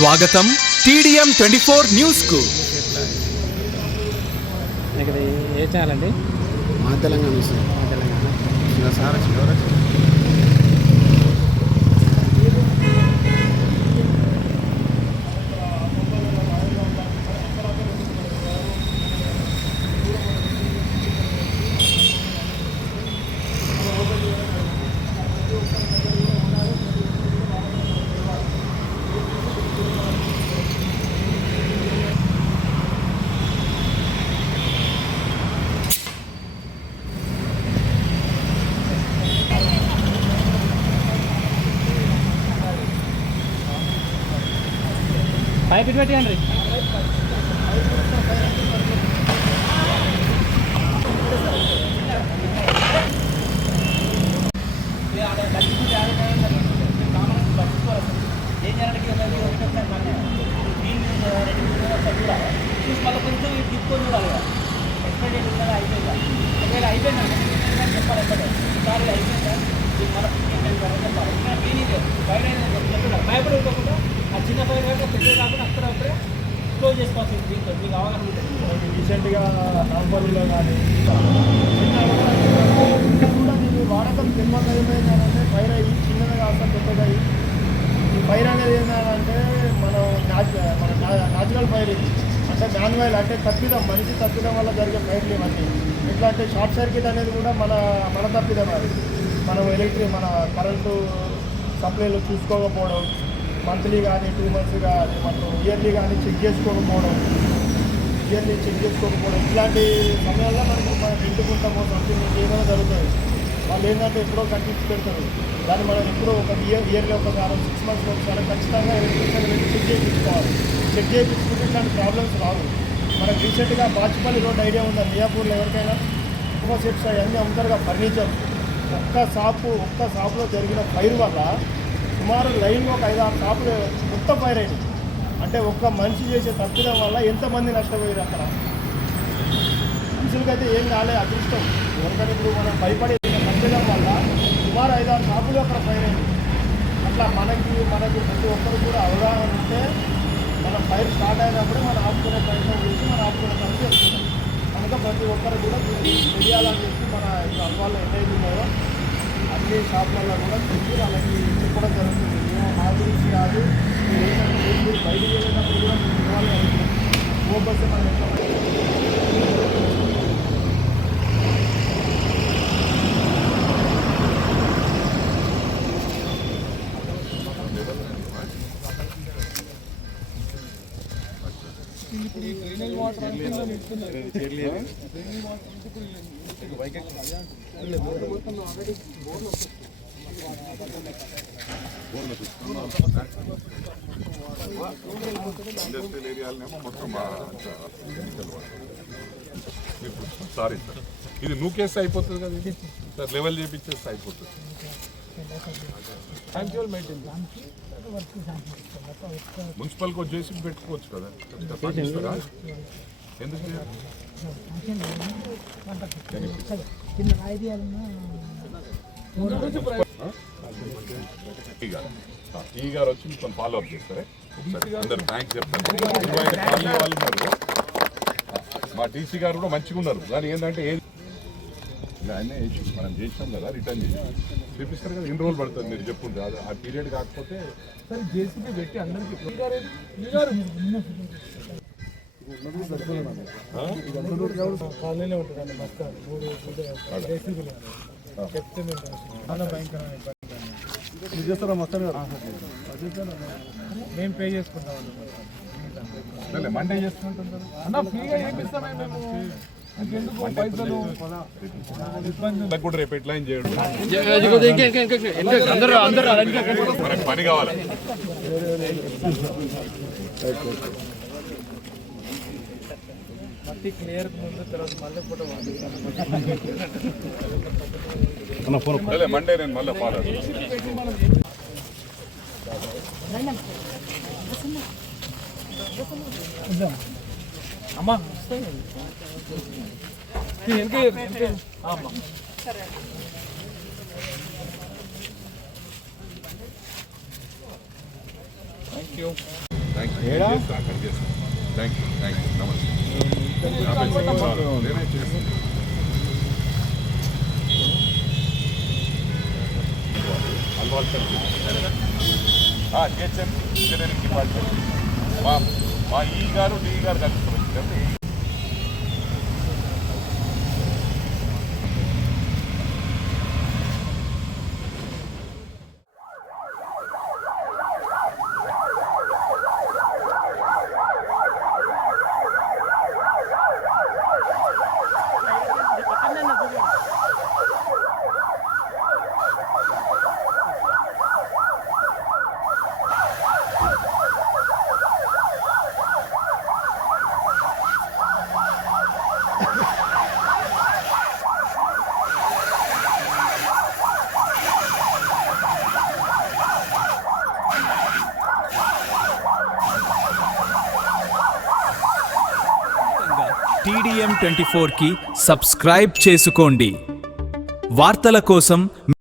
స్వాగతం TDM 24 news కు. ఏ channel అండి? మా తెలంగాణ. పైప్ ఇటు పెట్టండి. కొంచెం తీసుకొని చూడాలి. ఎక్స్పెక్టెడ్ ఉందా అయిపోయిందా? ఒకవేళ అయిపోయిందా చెప్పాలి. ఈసారి అయిపోయిందా చెప్పాలి. భయపడకుండా ఆ చిన్న ఫైర్ కాకుండా పెద్ద కాకుండా అక్కడప్పుడే క్లోజ్ చేసుకోవాల్సి దీంతో మీకు అవగాహన ఉంటుంది. రీసెంట్గా నవంబర్లో కానీ కూడా దీన్ని వాడకం తెలియక ఏమైందంటే ఫైర్ అయ్యి చిన్నది కాస్త పెద్దగా అయ్యి ఈ ఫైర్ అనేది ఏంటంటే మనం న్యాచురల్ ఫైర్ అంటే మాన్యువల్ అంటే తప్పిదం మనిషి తప్పిదం వల్ల జరిగే ఫైర్లు ఇవన్నీ ఎట్లా అంటే షార్ట్ సర్క్యూట్ అనేది కూడా మన తప్పిదం అది. మనం మన కరెంటు సప్లైలో చూసుకోకపోవడం, మంత్లీ కానీ 2 months కానీ మనం ఇయర్లీ కానీ చెక్ చేసుకోకపోవడం ఇట్లాంటి సమయాల్లో మనకు మనం రెండుకుంటామో సంథింగ్ ఏదైనా జరుగుతుంది. వాళ్ళు ఏంటంటే ఎప్పుడో కట్టించి పెడతారు. దాన్ని మనం ఎప్పుడో ఒక ఇయర్లీ ఒక 6 months ఒకసారి ఖచ్చితంగా చెక్ చేయించుకోవాలి. చెక్ చేయించుకుంటే ఇట్లాంటి ప్రాబ్లమ్స్ రావు. మనకు రీసెంట్గా బాచిపల్లి రోడ్ ఐడియా ఉందా? మియాపూర్లో ఎవరికైనా ఎక్కువ సెట్స్ అవన్నీ అమ్ముతారుగా ఫర్నిచర్. ఒక్క షాపులో జరిగిన ఫైర్ వల్ల సుమారు లైన్లో ఒక 5-6 షాపులు మొత్తం ఫైర్ అయినాయి. అంటే ఒక్క మనిషి చేసే తప్పిదం వల్ల ఎంతమంది నష్టపోయారు. అక్కడ మనుషులకైతే ఏం కాలే, అదృష్టం. ఎవరికైనా ఇప్పుడు మనం భయపడే తప్పిదం వల్ల సుమారు 5-6 షాపులు అక్కడ ఫైర్ అయింది. అట్లా మనకి ప్రతి ఒక్కరు కూడా అవగాహన ఉంటే మన ఫైర్ స్టార్ట్ అయినప్పుడే మనం ఆపుకునే ప్రయత్నం చేసి మనం ఆపుకునే పని చేస్తున్నాం. కనుక ప్రతి ఒక్కరు కూడా తెలియాలని చెప్పి మన అల్వాళ్ళు ఎన్నైతే ఉన్నాయో అన్ని షాపులలో కూడా చెప్పి వాళ్ళకి చెప్పడం జరుగుతుంది. మేము మా గురించి కాదు, మీరు బయటికి వెళ్ళినప్పుడు కూడా మీరు ఇవ్వాలి అవుతుంది. బస్సు మనం ఎట్లా ఇప్పుడు ఈ డ్రైనేజ్ వాటర్ ఇండస్ట్రియల్ ఏరియాలనేమో మొత్తం సారీ సార్, ఇది నూకేస్తే అయిపోతుంది కదా. ఇది సార్ లెవెల్ చేపించేస్తే అయిపోతుంది. మున్సిపల్కి వచ్చేసి పెట్టుకోవచ్చు కదా. ఎందుకు ఈ గారు వచ్చి మీకు ఫాలో అప్ చేస్తారే. అందరు థ్యాంక్స్ చెప్తాను. వాళ్ళు ఉన్నారు, మా టీసీ గారు కూడా మంచిగా ఉన్నారు. కానీ ఏంటంటే ఇలా అన్నీ మనం చేసినాం కదా, రిటర్న్ చేసి చూపిస్తారు కదా. ఎన్ని రోజులు పడుతుంది మీరు చెప్పుంటే అది ఆ పీరియడ్ కాకపోతే జేసీబీ పెట్టి అందరికీ కాలనీలో ఉంటుందండి. మస్తాన్ జేసీబీలు చెప్తే మీరు చాలా భయంకరమైన ఇబ్బంది చేస్తారా? మస్తాన్ గారు మేము పే చేసుకుంటామండి. మండే చేసుకుంటాం అన్న ఫ్రీగా చేపిస్తామే మేము. పైసలు కూడా రేపు ఎట్లా చేయడం మనకు పని కావాలి. మట్టి క్లియర్ ముందు తర్వాత మళ్ళీ ఫోటో మండే నేను మళ్ళీ ఫాలో అమ్మా థ్యాంక్ యూ. థ్యాంక్ యూ ఏడా? థ్యాంక్ యూ నమస్తే నేనే చేస్తాను. అల్వాల్ జిహెచ్ఎం ఇంజనీరింగ్ డిపార్ట్మెంట్ మా ఈ గారు డి గారు కలుసుకుని TDM 24కి సబ్స్క్రైబ్ చేసుకోండి. వార్తల కోసం